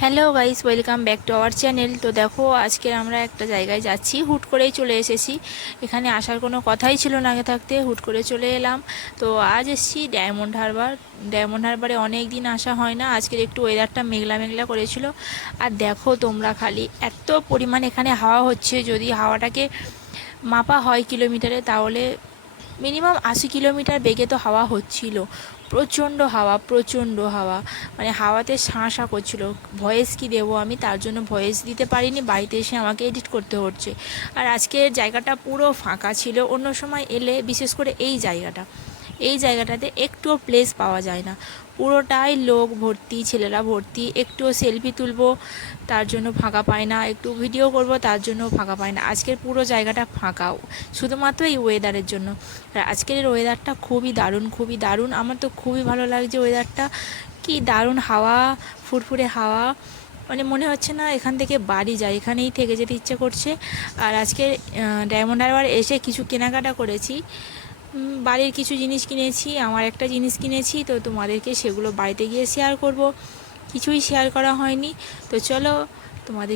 Hello guys, welcome back to our channel. তো দেখো, আজকের আমরা একটা জায়গায় যাচ্ছি, হুট করেই চলে এসেছি। এখানে আসার কোনো কথাই ছিল না আগে থাকতে, হুট করে চলে এলাম। তো আজ এসেছি ডায়মন্ড হারবার। ডায়মন্ড হারবারে অনেক দিন আসা হয় না। আজকের একটু ওয়েদারটা মেঘলা মেঘলা করেছিল। আর দেখো তোমরা, খালি এত পরিমাণ এখানে হাওয়া হচ্ছে। যদি হাওয়াটাকে মাপা হয় কিলোমিটারে, তাহলে মিনিমাম 80 কিলোমিটার বেগে তো হাওয়া হচ্ছিল। প্রচণ্ড হাওয়া, প্রচণ্ড হাওয়া, মানে হাওয়াতে শাঁ করছিল। ভয়েস কি দেবো আমি, তার জন্য ভয়েস দিতে পারিনি, বাড়িতে এসে আমাকে এডিট করতে হচ্ছে। আর আজকের জায়গাটা পুরো ফাঁকা ছিল। অন্য সময় এলে, বিশেষ করে এই জায়গাটাতে একটুও প্লেস পাওয়া যায় না। পুরোটাই লোক ভর্তি, ছেলেরা ভর্তি। একটুও সেলফি তুলবো তার জন্য ফাঁকা পায় না, একটু ভিডিও করব তার জন্য ফাঁকা পায় না। আজকের পুরো জায়গাটা ফাঁকা, শুধুমাত্র এই ওয়েদারের জন্য। আর আজকের ওয়েদারটা খুবই দারুণ, খুবই দারুণ। আমার তো খুবই ভালো লাগছে ওয়েদারটা। কি দারুণ হাওয়া, ফুরফুরে হাওয়া। মানে মনে হচ্ছে না এখান থেকে বাড়ি যায়, এখানেই থেকে যেতে ইচ্ছে করছে। আর আজকে ডায়মন্ড হারবার এসে কিছু কেনাকাটা করেছি। বাড়ির কিছু জিনিস কিনেছি, আমার একটা জিনিস কিনেছি। তো তোমাদেরকে সেগুলো বাড়িতে গিয়ে শেয়ার করব। কিছুই শেয়ার করা হয়নি। তো চলো তোমাদের